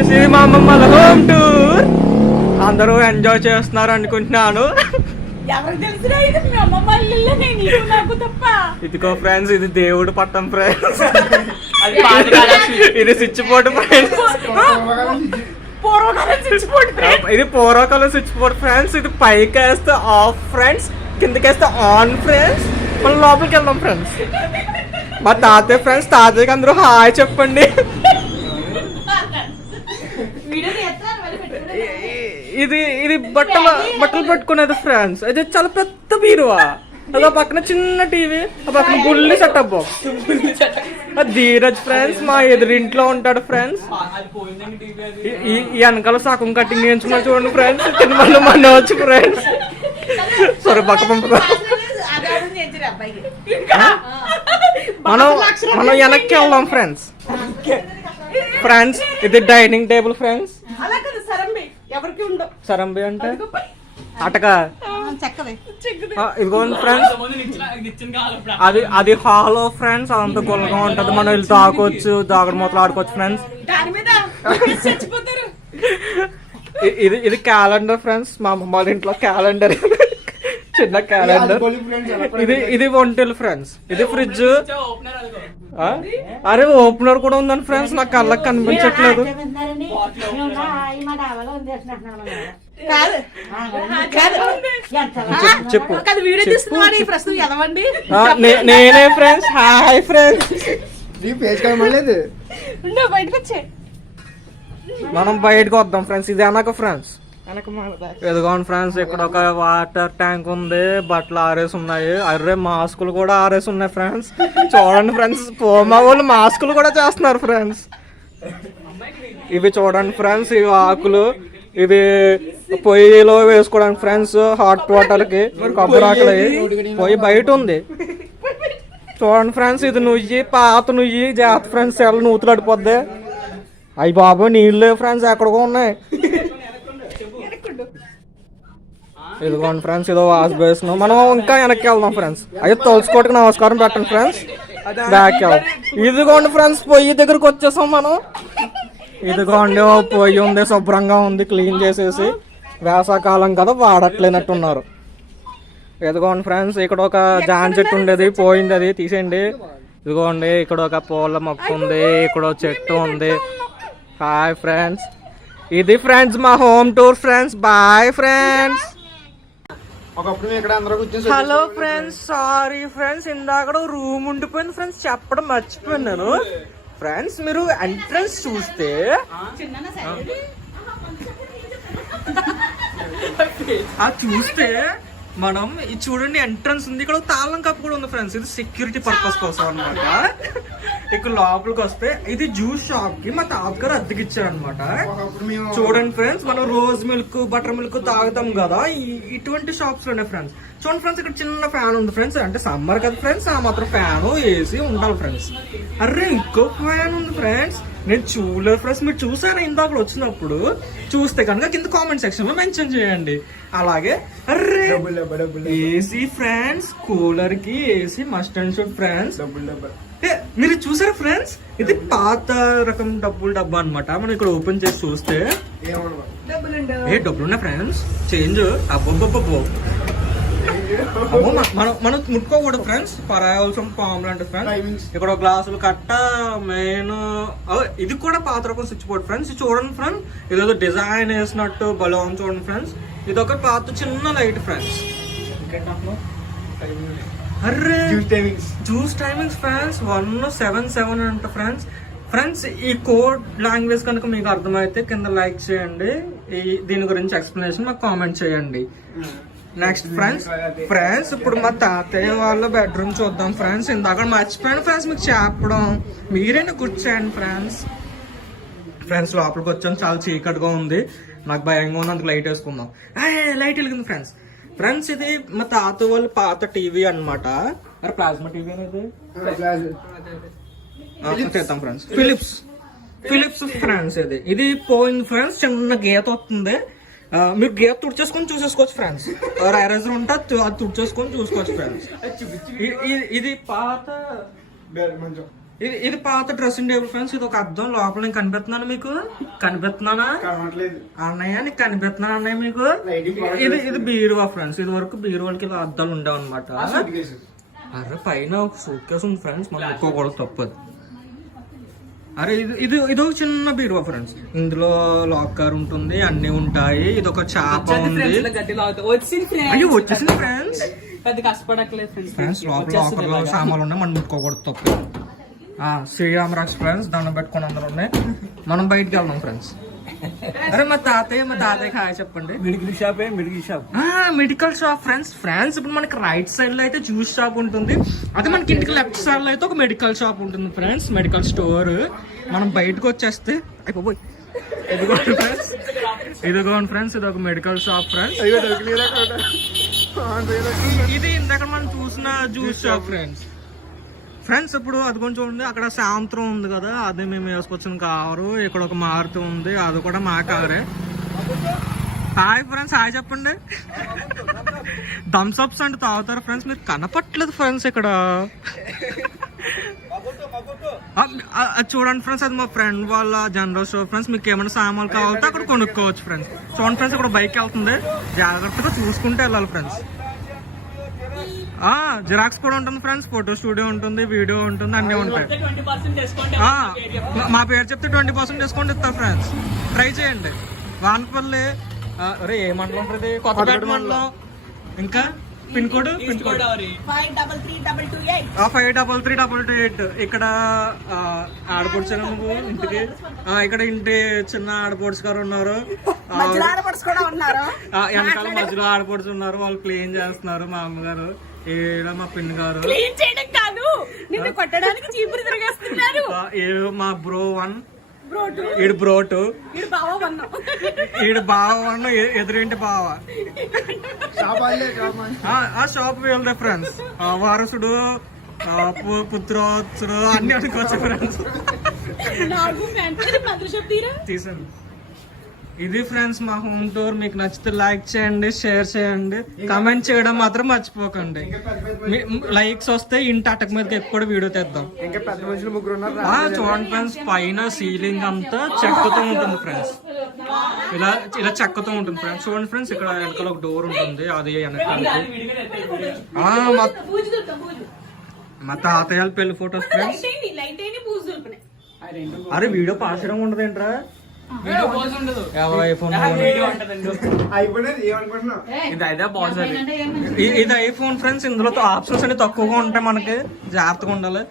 Friends, ఇది మా అమ్మమ్మ వాళ్ళ హోమ్ టూర్. అందరూ ఎంజాయ్ చేస్తున్నారు అనుకుంటున్నాను. ఇదిగో ఫ్రెండ్స్, ఇది దేవుడు పట్టం ఫ్రెండ్స్. ఇది స్విచ్ బోర్డు ఫ్రెండ్స్. ఇది పూర్వకాలం స్విచ్ బోర్డ్ ఫ్రెండ్స్. ఇది పైకి వేస్తే ఆఫ్ ఫ్రెండ్స్, కిందకి వేస్తే ఆన్ ఫ్రెండ్స్. మనం లోపలికి వెళ్దాం ఫ్రెండ్స్. మా తాతయ్య ఫ్రెండ్స్, తాతయ్యకి అందరూ హాయ్ చెప్పండి. ఇది ఇది బట్టలు పెట్టుకునేది ఫ్రెండ్స్. ఇది చాలా పెద్ద బీరువా. అదో పక్కన చిన్న టీవీ, ఆ పక్కన బుల్లి సెటప్ బాక్స్. ధీరజ్ ఫ్రెండ్స్ మా ఎదురింట్లో ఉంటాడు ఫ్రెండ్స్. ఈ వెనకాల సగం కటింగ్ చేయించుకున్నా చూడండి ఫ్రెండ్స్. తిరుమల మనోజ్ ఫ్రెండ్స్. సరే పక్క పంప. మనం వెనక్కి వెళ్దాం ఫ్రెండ్స్. ఫ్రెండ్స్ ఇది డైనింగ్ టేబుల్ ఫ్రెండ్స్. సరంబి అంటే అటకా ఇదిగోండి ఫ్రెండ్స్. అది హాల్ ఫ్రెండ్స్. అదంతా గుల్లగా ఉంటది. మనం వెళ్ళి తాగొచ్చు, దాగుడు మూతలు ఆడుకోవచ్చు ఫ్రెండ్స్. ఇది క్యాలెండర్ ఫ్రెండ్స్. మా అమ్మ వాళ్ళ ఇంట్లో క్యాలెండర్, చిన్న క్యాలెండర్. ఇది వంటలు ఫ్రెండ్స్. ఇది ఫ్రిడ్జ్. అరే ఓపెనర్ కూడా ఉందని ఫ్రెండ్స్. నాకు కళ్ళకి కనిపించట్లేదు. చెప్పు. నేనే ఫ్రెండ్స్. Hi friends. మనం బయటకు వద్దాం ఫ్రెండ్స్. ఇది వెనక ఫ్రెండ్స్. ఎదుగోండి ఫ్రెండ్స్, ఇక్కడ ఒక వాటర్ ట్యాంక్ ఉంది. బట్టలు ఆరేసి ఉన్నాయి. అర్రే మాస్కులు కూడా ఆరేసి ఉన్నాయి ఫ్రెండ్స్. చూడండి ఫ్రెండ్స్, పోమా వాళ్ళు మాస్కులు కూడా చేస్తున్నారు ఫ్రెండ్స్. ఇవి చూడండి ఫ్రెండ్స్, ఇవి ఆకులు. ఇవి పొయ్యిలో వేసుకోవడానికి ఫ్రెండ్స్. హాట్ వాటర్ కి కొబ్బరి ఆకులు. పొయ్యి బయట ఉంది చూడండి ఫ్రెండ్స్. ఇది నుయ్యి, పాత నుయ్యి. జాగ్రత్త ఫ్రెండ్స్, ఎలా నూతులు అడిపోద్ది. అయ్యి బాబు నీళ్ళు లేవు ఫ్రెండ్స్, ఎక్కడికో ఉన్నాయి. ఇదిగోండి ఫ్రెండ్స్, ఇదో వాష్ బేసిన్. మనం ఇంకా వెనక్కి వెళ్దాం ఫ్రెండ్స్. అయ్యో తులసికోటకి నమస్కారం పెట్టండి ఫ్రెండ్స్. బ్యాక్ వెళ్దాం. ఇదిగోండి ఫ్రెండ్స్, పొయ్యి దగ్గరకు వచ్చేసాం మనం. ఇదిగోండి పొయ్యి ఉంది, శుభ్రంగా ఉంది, క్లీన్ చేసేసి. వేసవకాలం కదా, వాడట్లేనట్టున్నారు. ఇదిగోండి ఫ్రెండ్స్, ఇక్కడ ఒక జాన్ చెట్టు ఉండేది, పోయింది, అది తీసేయండి. ఇదిగోండి ఇక్కడ ఒక పూల మొక్క ఉంది, ఇక్కడ ఒక చెట్టు ఉంది. హాయ్ ఫ్రెండ్స్, ఇది ఫ్రెండ్స్ మా home tour friends. Bye friends. Hello friends, sorry friends, ఇందాక రూమ్ ఉండిపోయింది ఫ్రెండ్స్, చెప్పడం మర్చిపోయినాను ఫ్రెండ్స్. మీరు ఎంట్రన్స్ చూస్తే మనం ఇది చూడండి, ఎంట్రన్స్ ఉంది. ఇక్కడ తాళం కప్పు కూడా ఉంది ఫ్రెండ్స్. ఇది సెక్యూరిటీ పర్పస్ కోసం అనమాట. ఇక్కడ లోపలికి వస్తే ఇది జ్యూస్ షాప్ కి మా తాతగారు అద్దెకి ఇచ్చారు అనమాట. చూడండి ఫ్రెండ్స్, మనం రోజ్ మిల్క్, బటర్ మిల్క్ తాగుతాం కదా, ఇటువంటి షాప్స్ లోనే ఫ్రెండ్స్. చూడండి ఫ్రెండ్స్, ఇక్కడ చిన్న ఫ్యాన్ ఉంది ఫ్రెండ్స్. అంటే సమ్మర్ కదా ఫ్రెండ్స్, ఆ మాత్రం ఫ్యాన్ ఏసీ ఉండాలి ఫ్రెండ్స్. అర్రే ఇంకో ఫ్యాన్ ఉంది ఫ్రెండ్స్, నేను చూడలేదు ఫ్రెండ్స్. మీరు చూసారా ఇందాక వచ్చినప్పుడు? చూస్తే కనుక కింద కామెంట్ సెక్షన్ లో మెన్షన్ చేయండి. అలాగే అర్రే ఏసీ ఫ్రెండ్స్, కూలర్ కి AC must and should friends. మీరు చూసారా ఫ్రెండ్స్, ఇది పాత రకం డబ్బా అనమాట. మనం ఇక్కడ ఓపెన్ చేసి చూస్తే డబ్బులు ఉన్నాయి ఫ్రెండ్స్. చేంజ్ అబ్బో మనం ముట్టుకోకూడదు ఫ్రెండ్స్. పరాయవలసం పాములు అంటే ఫ్రెండ్స్. ఇక్కడ గ్లాసులు కట్ట మెయిన్. ఇది కూడా పాత రకం స్విచ్ బోర్డ్ ఫ్రెండ్స్. చూడండి ఫ్రెండ్స్, ఇదేదో డిజైన్ వేసినట్టు బలం. చూడండి ఫ్రెండ్స్, ఇది ఒక పాత చిన్న light friends. Array juice timings friends 177 అంట ఫ్రెండ్స్. ఫ్రెండ్స్, ఈ కోడ్ లాంగ్వేజ్ కనుక మీకు అర్థమైతే కింద లైక్ చేయండి. దీని గురించి ఎక్స్ప్లెనేషన్ మాకు కామెంట్ చేయండి. నెక్స్ట్ ఫ్రెండ్స్ ఇప్పుడు మా తాతయ్య వాళ్ళ బెడ్రూమ్ చూద్దాం ఫ్రెండ్స్. ఇందాక మర్చిపోయాను ఫ్రెండ్స్ మీకు చెప్పడం, మీరైనా కూర్చోండి ఫ్రెండ్స్. లోపలికి వచ్చాను, చాలా చీకటిగా ఉంది, నాకు భయంగా ఉంది, అందుకు లైట్ వేసుకుందాం. లైట్ వెలిగింది ఫ్రెండ్స్. ఇది మా తాత వాళ్ళ పాత టీవీ అనమాట. అరే ప్లాస్మా టీవీ అనేది చేద్దాం ఫ్రెండ్స్. Philips friends. ఇది పోయింది ఫ్రెండ్స్, చిన్న గీత వస్తుంది. మీరు గీత తుడిచేసుకొని చూసేసుకోవచ్చు ఫ్రెండ్స్. ఎరేజర్ ఉంటే అది తుడిచేసుకొని చూసుకోవచ్చు ఫ్రెండ్స్. ఇది పాత ఇది పాత డ్రెస్సింగ్ టేబుల్ ఫ్రెండ్స్. ఇది ఒక అద్దం, లోపల నేను కనిపిస్తున్నాను మీకు, కనిపిస్తున్నానా అన్నయ్య? నీకు కనిపిస్తున్నాను అన్నయ్య మీకు? ఇది బీరువా ఫ్రెండ్స్. ఇది వరకు బీరువాళ్ళకి ఇలా అద్దాలు ఉండేవి అనమాట. అరే పైన ఒక సూట్ కేసు ఉంది ఫ్రెండ్స్, మనం ఒక్కోకూడదు తప్పదు. అరే ఇది ఇది ఒక చిన్న బీరువా ఫ్రెండ్స్. ఇందులో లాకర్ ఉంటుంది, అన్ని ఉంటాయి. ఇది ఒక చాప ఉంది. అయ్యో వచ్చేసింది ఫ్రెండ్స్. ఫ్రెండ్స్ లోపల లాకర్ లో సామాన్లు ఉన్నాయి, మనం ముట్టుకోకూడదు తప్పదు. శ్రీరామ్ రాక్స్ ఫ్రెండ్స్, దండం పెట్టుకుని అందరూ ఉన్నాయి. మనం బయటకు వెళ్దాం ఫ్రెండ్స్. అరే మా తాతయ్య హాయ్ చెప్పండి. Medical shop friends. ఇప్పుడు మనకి రైట్ సైడ్ లో అయితే జ్యూస్ షాప్ ఉంటుంది, అదే మనకి ఇంటికి లెఫ్ట్ సైడ్ లో అయితే ఒక మెడికల్ షాప్ ఉంటుంది ఫ్రెండ్స్, మెడికల్ స్టోర్. మనం బయటకు వచ్చేస్తే అయిపోయి ఇదిగోండి ఫ్రెండ్స్, ఇది ఒక మెడికల్ షాప్ ఫ్రెండ్స్. ఇది ఇందాక మనం చూసిన జ్యూస్ షాప్ ఫ్రెండ్స్. ఇప్పుడు అది కొంచెం చూడండి, అక్కడ సాయంత్రం ఉంది కదా, అదే మేము వేసుకొచ్చిన కారు. ఇక్కడ ఒక మారుతి ఉంది, అది కూడా మా కారే. హాయ్ ఫ్రెండ్స్, హాయ్ చెప్పండి. థమ్స్ అప్స్ అంటే తాగుతారు ఫ్రెండ్స్, మీరు కనపట్లేదు ఫ్రెండ్స్ ఇక్కడ. చూడండి ఫ్రెండ్స్, అది మా ఫ్రెండ్ వాళ్ళ జనరల్ స్టోర్ ఫ్రెండ్స్. మీకు ఏమైనా సామాన్లు కావాలంటే అక్కడ కొనుక్కోవచ్చు ఫ్రెండ్స్. చూడండి ఫ్రెండ్స్, ఇక్కడ బైక్ వెళ్తుంది, జాగ్రత్తగా చూసుకుంటూ వెళ్ళాలి ఫ్రెండ్స్. జిరాక్స్ కూడా ఉంటుంది ఫ్రెండ్స్, ఫోటో స్టూడియో ఉంటుంది, వీడియో ఉంటుంది, అన్నీ ఉంటాయి. మా పేరు చెప్తే 20% డిస్కౌంట్ ఇస్తారు ఫ్రెండ్స్, ట్రై చేయండి. వానపల్లి అరే ఏ మండలం ఉంటుంది? కొత్తపేట మండలం. ఇంకా పిన్ కోడ్ 53328. ఇక్కడ ఆడపడుచు నువ్వు ఇంటికి, ఇక్కడ ఇంటి చిన్న ఆడపడుచు గారు ఉన్నారు, వెనకాల మధ్యలో ఆడపడుచు ఉన్నారు, వాళ్ళు క్లీన్ చేస్తున్నారు. మా అమ్మగారు, మా పిన్ గారు, మా బ్రో 1, ఈడు బ్రో 2, ఈడు బావ 1, ఎదురింటి బావ. ఆ షాప్ వెళ్ళే ఫ్రెండ్స్, వారసుడు, పుత్రోత్సుడు అన్ని అనుకోవచ్చు ఫ్రెండ్స్. తీసాను. ఇది ఫ్రెండ్స్ మా హోమ్ టూర్. మీకు నచ్చితే లైక్ చేయండి, షేర్ చేయండి, కామెంట్ చేయడం మాత్రం మర్చిపోకండి. లైక్స్ వస్తే ఇంటి అటక మీదకి ఎక్కువ వీడియో తెద్దాం. చూడండి ఫ్రెండ్స్, పైన సీలింగ్ అంతా చెక్కతో ఉంటుంది ఫ్రెండ్స్, ఇలా చెక్కతో ఉంటుంది ఫ్రెండ్స్. చూడండి ఫ్రెండ్స్, ఇక్కడ వెనకాల ఒక డోర్ ఉంటుంది, అది వెనకాల మా తాతయ్య పెళ్లి ఫోటోస్ ఫ్రెండ్స్. అరే వీడియో పాస్ చేయడం ఉండదు ఏంట్రా? ఇది ఐఫోన్ ఫ్రెండ్స్, ఇందులో ఆప్షన్స్ అన్ని తక్కువగా ఉంటాయి, మనకి జాగ్రత్తగా ఉండాలి.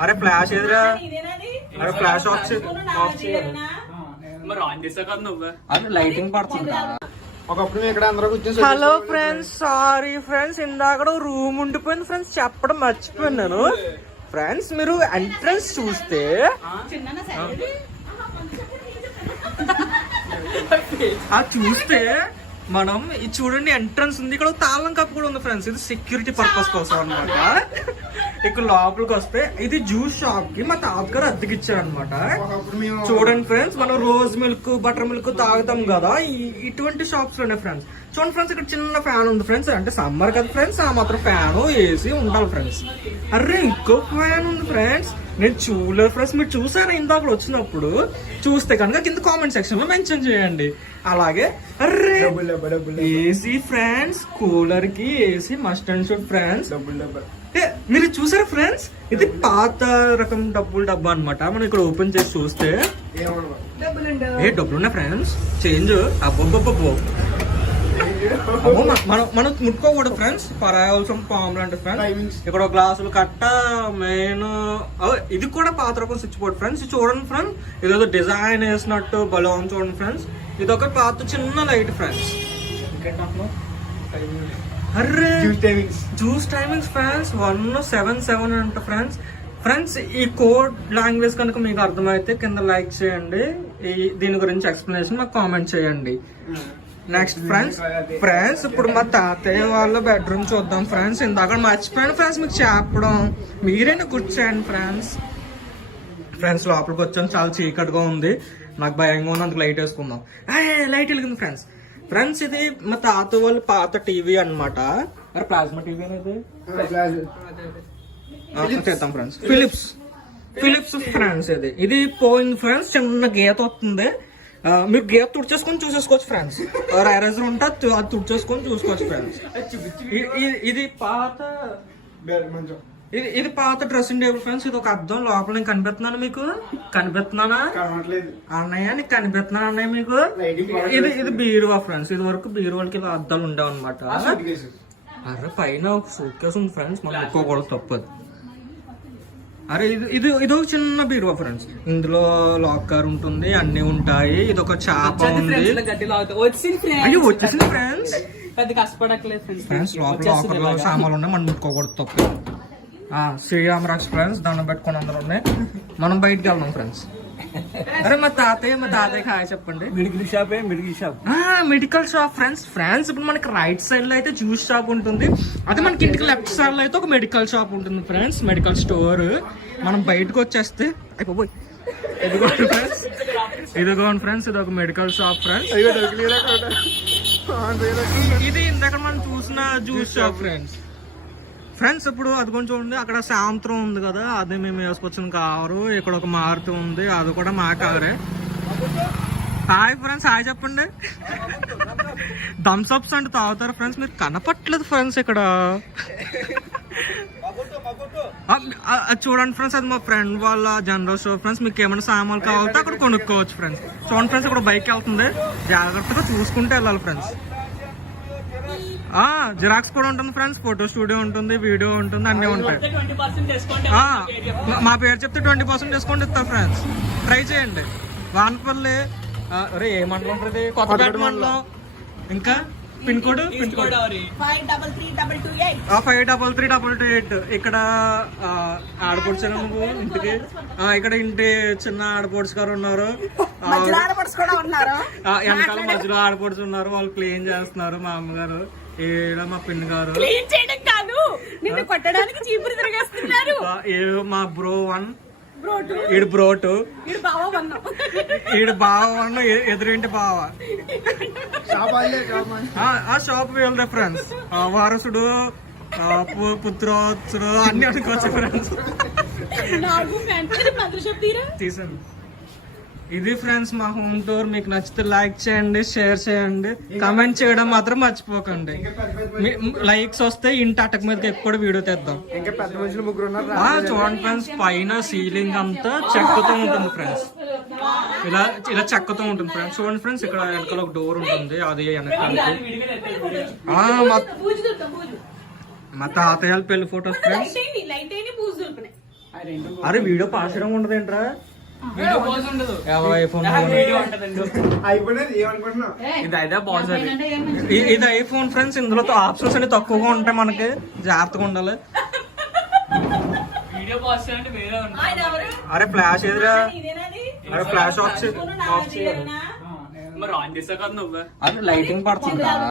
అరే ఫ్లాష్ ఎదురా, అరే ఫ్లాష్ ఆఫ్ చేయాలి, అది లైటింగ్ పడుతుంది. హలో ఫ్రెండ్స్, సారీ ఫ్రెండ్స్, ఇందాక రూమ్ ఉండిపోయింది ఫ్రెండ్స్, చెప్పడం మర్చిపోయినాను ఫ్రెండ్స్. మీరు ఎంట్రన్స్ చూస్తే మనం ఇది చూడండి, ఎంట్రన్స్ ఉంది, ఇక్కడ తాళం కప్పు కూడా ఉంది ఫ్రెండ్స్. ఇది సెక్యూరిటీ పర్పస్ కోసం అనమాట. ఇక్కడ లోపలికి వస్తే ఇది జ్యూస్ షాప్ కి మా తాతగారు అద్దెకి ఇచ్చారు అనమాట. చూడండి ఫ్రెండ్స్, మనం రోజ్ మిల్క్, బటర్ మిల్క్ తాగుతాం కదా, ఇటువంటి షాప్స్ లోనే ఫ్రెండ్స్. చూడండి ఫ్రెండ్స్, ఇక్కడ చిన్న ఫ్యాన్ ఉంది ఫ్రెండ్స్, అంటే సమ్మర్ కదా ఫ్రెండ్స్, ఆ మాత్రం ఫ్యాన్ ఏసీ ఉండాలి ఫ్రెండ్స్. అరే ఇంకో ఫ్యాన్ ఉంది ఫ్రెండ్స్, నేను చూడలేదు ఫ్రెండ్స్, మీరు చూసారా ఇందాక వచ్చినప్పుడు? చూస్తే కనుక కింద కామెంట్ సెక్షన్ లో మెన్షన్ చేయండి. అలాగే అర్రే ఏసీ ఫ్రెండ్స్, కూలర్ కి AC must and should friends. మీరు చూసారా ఫ్రెండ్స్, ఇది పాత రకం డబ్బా అనమాట. మనం ఇక్కడ ఓపెన్ చేసి చూస్తే డబ్బులు ఉన్నాయి ఫ్రెండ్స్, చేంజ్. అబ్బో మనం ముట్టుకోకూడదు ఫ్రెండ్స్, పరాయవలసం పాములు అంటే ఫ్రెండ్స్. ఇక్కడ గ్లాసులు కట్ట, మెయిన్ ఇది కూడా పాత రకం స్విచ్ బోర్డ్ ఫ్రెండ్స్. చూడండి ఫ్రెండ్స్, ఇదేదో డిజైన్ వేసినట్టు బలం. చూడండి ఫ్రెండ్స్, ఇది ఒక పాత చిన్న light friends. Array juice timings friends 177 అంట ఫ్రెండ్స్. ఈ కోడ్ లాంగ్వేజ్ కనుక మీకు అర్థమైతే కింద లైక్ చేయండి, దీని గురించి ఎక్స్ప్లెనేషన్ మాకు కామెంట్ చేయండి. నెక్స్ట్ ఫ్రెండ్స్ ఇప్పుడు మా తాతయ్య వాళ్ళ బెడ్రూమ్ చూద్దాం ఫ్రెండ్స్. ఇందాక మర్చిపోయాను ఫ్రెండ్స్ మీకు చెప్పడం, మీరైనా కూర్చోండి ఫ్రెండ్స్. లోపలికి వచ్చాను, చాలా చీకటిగా ఉంది, నాకు భయంగా ఉంది, అందుకు లైట్ వేసుకుందాం. లైట్ వెలిగింది ఫ్రెండ్స్. ఇది మా తాత వాళ్ళ పాత టీవీ అనమాట. అరే ప్లాస్మా టీవీ అనేది ఫ్లాష్ చేద్దాం ఫ్రెండ్స్. ఫిలిప్స్ ఫ్రెండ్స్ ఇది పోయింది ఫ్రెండ్స్. చిన్న గీత వస్తుంది, మీరు గీత తుడిచేసుకొని చూసేసుకోవచ్చు ఫ్రెండ్స్. ఎరేజర్ ఉంటే అది తుడిచేసుకొని చూసుకోవచ్చు ఫ్రెండ్స్. ఇది పాత ఇది పాత డ్రెస్సింగ్ టేబుల్ ఫ్రెండ్స్. ఇది ఒక అద్దం, లోపల నేను కనిపిస్తున్నాను మీకు, కనిపిస్తున్నానా అన్నయ్య, నీకు కనిపిస్తున్నాను అన్నయ్య మీకు. ఇది బీరువా ఫ్రెండ్స్. ఇది వరకు బీరువాళ్ళకి ఇలా అద్దాలు ఉండవు అనమాట. అరే పైన ఒక సూట్ కేసు ఉంది ఫ్రెండ్స్, మనం ఎక్కువ తప్పదు. అరే ఇది ఒక చిన్న బీరువా ఫ్రెండ్స్. ఇందులో లాకర్ ఉంటుంది, అన్ని ఉంటాయి. ఇది ఒక చాప ఉంది. అయ్యో వచ్చేసింది ఫ్రెండ్స్. ఫ్రెండ్స్ లోపల లాకర్లో సామాన్లు ఉన్నాయి, మనం ముట్టుకోకూడదు తప్పు. శ్రీరామరాజ్ ఫ్రెండ్స్ దండం పెట్టుకుని అందరూ ఉన్నాయి. మనం బయటకు వెళ్దాం ఫ్రెండ్స్. అరే మా తాతయ్య హాయ్ చెప్పండి. Medical shop friends. ఇప్పుడు మనకి రైట్ సైడ్ లో అయితే జ్యూస్ షాప్ ఉంటుంది, అదే మనకి ఇంటికి లెఫ్ట్ సైడ్ లో అయితే ఒక మెడికల్ షాప్ ఉంటుంది ఫ్రెండ్స్, మెడికల్ స్టోర్. మనం బయటకు వచ్చేస్తే అయిపోయి ఇదిగోండి ఫ్రెండ్స్, ఇది ఒక మెడికల్ షాప్ ఫ్రెండ్స్. ఇది ఇందాక మనం చూసిన జ్యూస్ షాప్ ఫ్రెండ్స్. ఇప్పుడు అది కొంచెం చూడండి, అక్కడ సాయంత్రం ఉంది కదా, అదే మేము వేసుకొచ్చిన కారు. ఇక్కడ ఒక మారుతి ఉంది, అది కూడా మా కారే. హాయ్ ఫ్రెండ్స్, హాయ్ చెప్పండి. థమ్స్ అప్స్ అంటే తాగుతారు ఫ్రెండ్స్, మీరు కనపట్లేదు ఫ్రెండ్స్ ఇక్కడ. చూడండి ఫ్రెండ్స్, అది మా ఫ్రెండ్ వాళ్ళ జనరల్ స్టోర్ ఫ్రెండ్స్. మీకు ఏమైనా సామాన్లు కావాలంటే అక్కడ కొనుక్కోవచ్చు ఫ్రెండ్స్. చూడండి ఫ్రెండ్స్, ఇక్కడ బైక్ వెళ్తుంది, జాగ్రత్తగా చూసుకుంటే వెళ్ళాలి ఫ్రెండ్స్. జిరాక్స్ కూడా ఉంటుంది ఫ్రెండ్స్, ఫోటో స్టూడియో ఉంటుంది, వీడియో ఉంటుంది, అన్నీ ఉంటాయి. మా పేరు చెప్తే 20% డిస్కౌంట్ ఇస్తా ఫ్రెండ్స్, ట్రై చేయండి. వానపల్లి ఏ మండలం ఉంటుంది? కొత్తపేట మండలం. ఇంకా పిన్ కోడ్ 53328. ఇక్కడ ఆడపడుచు నువ్వు ఇంటికి, ఇక్కడ ఇంటి చిన్న ఆడపడుచు గారు ఉన్నారు, వెనకాల మధ్యలో ఆడపడుచు ఉన్నారు, వాళ్ళు క్లీన్ చేస్తున్నారు. మా అమ్మగారు, మా పిన్ గారు, మా బ్రో 1, ఈడు బ్రో 2, ఈడు బావ 1, ఎదురింటి బావ. ఆ షాప్ వెళ్ళే ఫ్రెండ్స్, వారసుడు, పుత్రోత్సుడు అన్ని అనుకోవచ్చు ఫ్రెండ్స్. తీసాను. ఇది ఫ్రెండ్స్ మా హోమ్ టూర్. మీకు నచ్చితే లైక్ చేయండి, షేర్ చేయండి, కామెంట్ చేయడం మాత్రం మర్చిపోకండి. లైక్స్ వస్తే ఇంటి అటక మీదకి ఎక్కువ వీడియో తెద్దాం. చూడండి ఫ్రెండ్స్, పైన సీలింగ్ అంతా చెక్కతో ఉంటుంది ఫ్రెండ్స్, ఇలా చెక్కతో ఉంటుంది ఫ్రెండ్స్. చూడండి ఫ్రెండ్స్, ఇక్కడ వెనకాల ఒక డోర్ ఉంటుంది, అది వెనకాల మా తాతయ్య పెళ్లి ఫొటోస్ ఫ్రెండ్స్. అరే వీడియో పాస్ చేయడం ఉండదు ఏంట్రా? ఇది ఐఫోన్ ఫ్రెండ్స్. ఇందులో ఆప్షన్స్ అన్ని తక్కువగా ఉంటాయి, మనకి జాగ్రత్తగా ఉండాలి. అరే ఫ్లాష్ ఎదురా, అరే ఫ్లాష్ ఆఫ్ చేయాలి, అదే లైటింగ్ పడుతుంది.